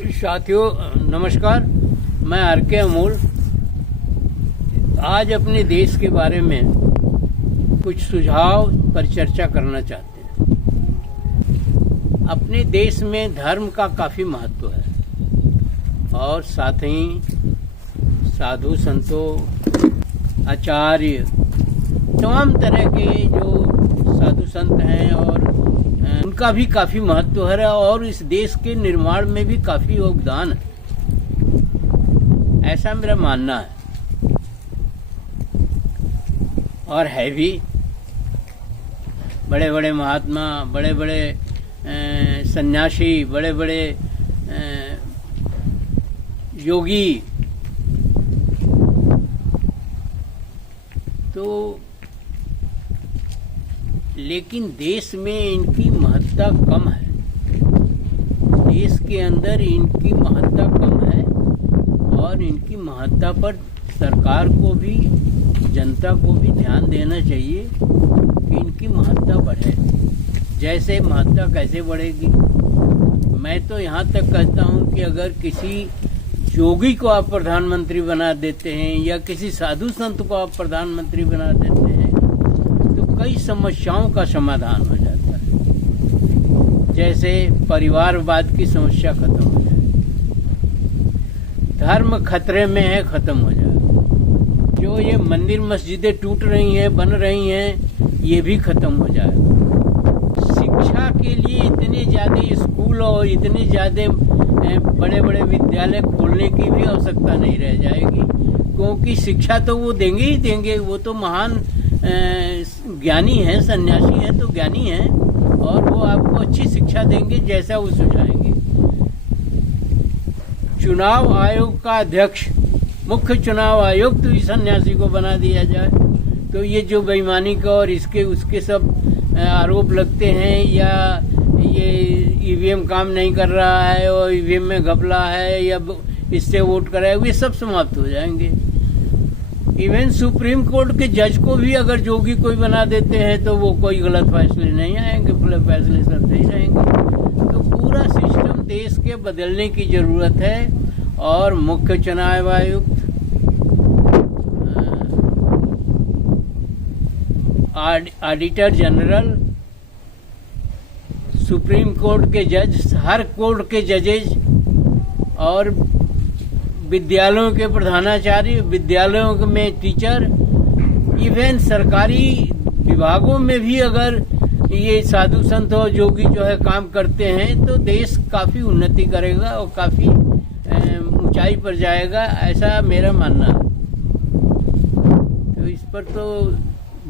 साथियों नमस्कार, मैं आर के अमोल आज अपने देश के बारे में कुछ सुझाव पर चर्चा करना चाहते हैं। अपने देश में धर्म का काफी महत्व है और साथ ही साधु संतों, आचार्य, तमाम तरह के जो साधु संत हैं और उनका भी काफी महत्व है और इस देश के निर्माण में भी काफी योगदान है, ऐसा मेरा मानना है और है भी। बड़े बड़े महात्मा, बड़े बड़े सन्यासी, बड़े बड़े योगी तो लेकिन देश में इनकी महत्ता कम है। देश के अंदर इनकी महत्ता कम है और इनकी महत्ता पर सरकार को भी, जनता को भी ध्यान देना चाहिए कि इनकी महत्ता बढ़े। जैसे महत्ता कैसे बढ़ेगी, मैं तो यहाँ तक कहता हूँ कि अगर किसी योगी को आप प्रधानमंत्री बना देते हैं या किसी साधु संत को आप प्रधानमंत्री बना देते हैं तो कई समस्याओं का समाधान हो जाता है। जैसे परिवारवाद की समस्या खत्म हो जाए, धर्म खतरे में है, खत्म हो जाए। जो ये मंदिर मस्जिदें टूट रही हैं, बन रही हैं, ये भी खत्म हो जाएगा। शिक्षा के लिए इतने ज्यादा स्कूल और इतने ज्यादा बड़े बड़े विद्यालय खोलने की भी आवश्यकता नहीं रह जाएगी, क्योंकि शिक्षा तो वो देंगे ही देंगे। वो तो महान ज्ञानी हैं, सन्यासी हैं तो ज्ञानी हैं और वो आपको अच्छी शिक्षा देंगे जैसा वो सुझाएंगे। चुनाव आयोग का अध्यक्ष, मुख्य चुनाव आयुक्त भी सन्यासी को बना दिया जाए तो ये जो बेईमानी का और इसके उसके सब आरोप लगते हैं या ये ईवीएम काम नहीं कर रहा है और ईवीएम में घपला है या इससे वोट कराए, वे सब समाप्त हो जाएंगे। इवन सुप्रीम कोर्ट के जज को भी अगर जोगी कोई बना देते हैं तो वो कोई गलत फैसले नहीं आएंगे, फैसले सब सही रहेंगे। तो पूरा सिस्टम देश के बदलने की जरूरत है और मुख्य चुनाव आयुक्त, ऑडिटर जनरल, सुप्रीम कोर्ट के जज, हर कोर्ट के जजेज और विद्यालयों के प्रधानाचार्य, विद्यालयों में टीचर, इवन सरकारी विभागों में भी अगर ये साधु संत और योगी जो है काम करते हैं तो देश काफी उन्नति करेगा और काफी ऊंचाई पर जाएगा, ऐसा मेरा मानना है। तो इस पर तो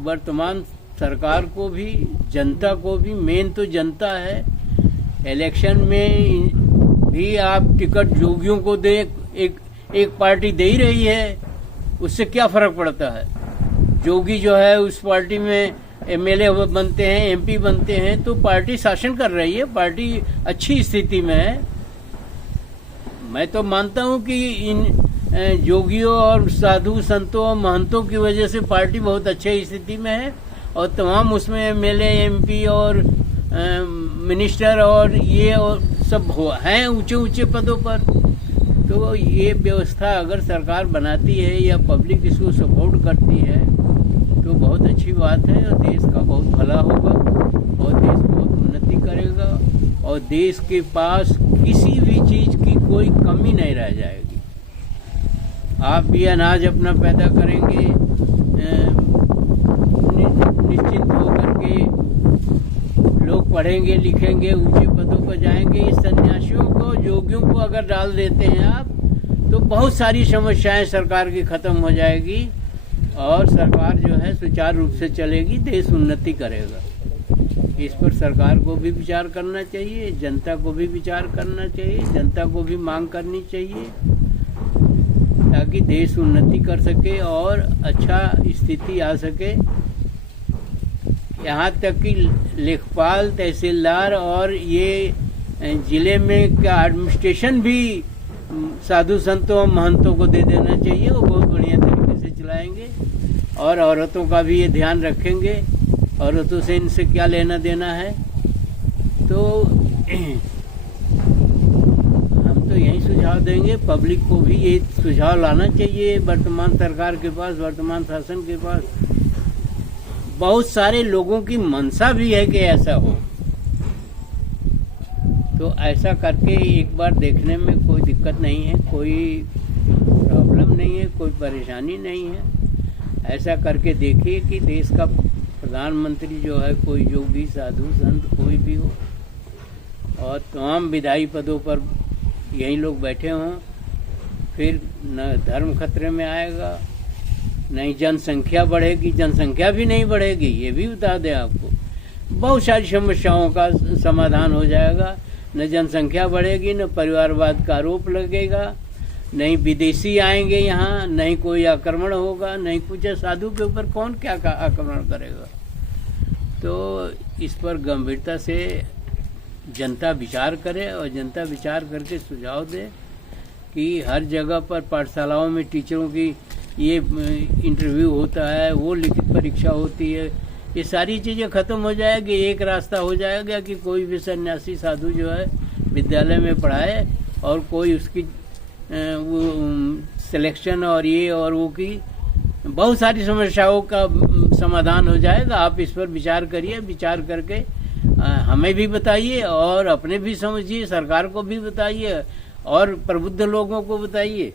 वर्तमान सरकार को भी, जनता को भी, मेन तो जनता है। इलेक्शन में भी आप टिकट योगियों को दे, एक पार्टी दे ही रही है, उससे क्या फर्क पड़ता है। योगी जो है उस पार्टी में एमएलए बनते हैं, एमपी बनते हैं तो पार्टी शासन कर रही है, पार्टी अच्छी स्थिति में है। मैं तो मानता हूं कि इन योगियों और साधु संतों और महंतों की वजह से पार्टी बहुत अच्छी स्थिति में है और तमाम उसमें एमएलए, एमपी और मिनिस्टर और ये और सब हैं ऊंचे ऊंचे पदों पर। तो ये व्यवस्था अगर सरकार बनाती है या पब्लिक इसको सपोर्ट करती है तो बहुत अच्छी बात है और देश का बहुत भला होगा और देश बहुत उन्नति करेगा और देश के पास किसी भी चीज की कोई कमी नहीं रह जाएगी। आप भी अनाज अपना पैदा करेंगे, निश्चिंत होकर के लोग पढ़ेंगे, लिखेंगे, ऊंचे पदों पर जाएंगे। इस सन्यासियों को, योगियों को अगर डाल देते हैं आप तो बहुत सारी समस्याएं सरकार की खत्म हो जाएगी और सरकार जो है सुचारू रूप से चलेगी, देश उन्नति करेगा। इस पर सरकार को भी विचार करना चाहिए, जनता को भी विचार करना चाहिए, जनता को भी मांग करनी चाहिए ताकि देश उन्नति कर सके और अच्छा स्थिति आ सके। यहाँ तक कि लेखपाल, तहसीलदार और ये जिले में का एडमिनिस्ट्रेशन भी साधु संतों और महंतों को दे देना चाहिए, वो बहुत बढ़िया तरीके से चलाएंगे और औरतों का भी ये ध्यान रखेंगे। औरतों से इनसे क्या लेना देना है। तो हम तो यही सुझाव देंगे। पब्लिक को भी ये सुझाव लाना चाहिए वर्तमान सरकार के पास, वर्तमान शासन के पास। बहुत सारे लोगों की मंशा भी है कि ऐसा हो, तो ऐसा करके एक बार देखने में कोई दिक्कत नहीं है, कोई प्रॉब्लम नहीं है, कोई परेशानी नहीं है। ऐसा करके देखिए कि देश का प्रधानमंत्री जो है, कोई योगी साधु संत कोई भी हो, और तमाम विधायी पदों पर यही लोग बैठे हों, फिर न धर्म खतरे में आएगा, नहीं जनसंख्या बढ़ेगी। जनसंख्या भी नहीं बढ़ेगी, ये भी बता दें आपको। बहुत सारी समस्याओं का समाधान हो जाएगा। न जनसंख्या बढ़ेगी, न परिवारवाद का आरोप लगेगा, नहीं विदेशी आएंगे यहाँ, नहीं कोई आक्रमण होगा, नहीं कुछ। साधु के ऊपर कौन क्या आक्रमण करेगा? तो इस पर गंभीरता से जनता विचार करे, और जनता विचार करके सुझाव दे कि हर जगह पर पाठशालाओं में टीचरों की ये इंटरव्यू होता है, वो लिखित परीक्षा होती है, ये सारी चीज़ें खत्म हो जाएगी। एक रास्ता हो जाएगा कि कोई भी सन्यासी साधु जो है विद्यालय में पढ़ाए, और कोई उसकी वो सिलेक्शन और ये और वो की बहुत सारी समस्याओं का समाधान हो जाएगा। आप इस पर विचार करिए, विचार करके हमें भी बताइए, और अपने भी समझिए, सरकार को भी बताइए, और प्रबुद्ध लोगों को बताइए,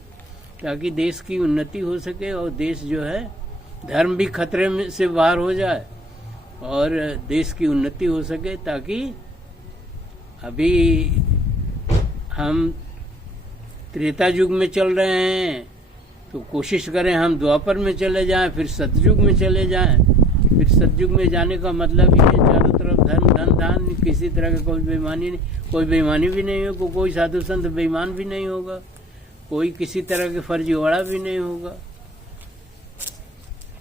ताकि देश की उन्नति हो सके, और देश जो है धर्म भी खतरे में से बाहर हो जाए, और देश की उन्नति हो सके। ताकि अभी हम त्रेता युग में चल रहे हैं, तो कोशिश करें हम द्वापर में चले जाएं, फिर सतयुग में चले जाएं। फिर सतयुग में जाने का मतलब ये है चारों तरफ धन धन धन, किसी तरह का कोई बेईमानी नहीं, कोई बेईमानी भी नहीं होगा, कोई साधु संत बेईमान भी नहीं होगा, कोई किसी तरह के फर्जीवाड़ा भी नहीं होगा।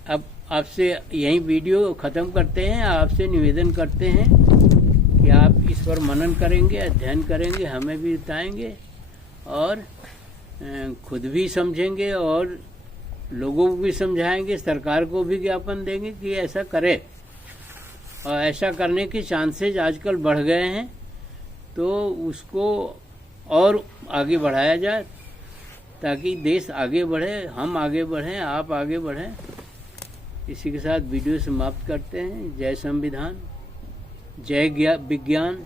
अब आपसे यही वीडियो ख़त्म करते हैं। आपसे निवेदन करते हैं कि आप इस पर मनन करेंगे, अध्ययन करेंगे, हमें भी बताएंगे, और खुद भी समझेंगे, और लोगों को भी समझाएंगे, सरकार को भी ज्ञापन देंगे कि ऐसा करे। और ऐसा करने के चांसेज आजकल बढ़ गए हैं, तो उसको और आगे बढ़ाया जाए, ताकि देश आगे बढ़े, हम आगे बढ़ें, आप आगे बढ़ें। इसी के साथ वीडियो समाप्त करते हैं। जय संविधान, जय विज्ञान।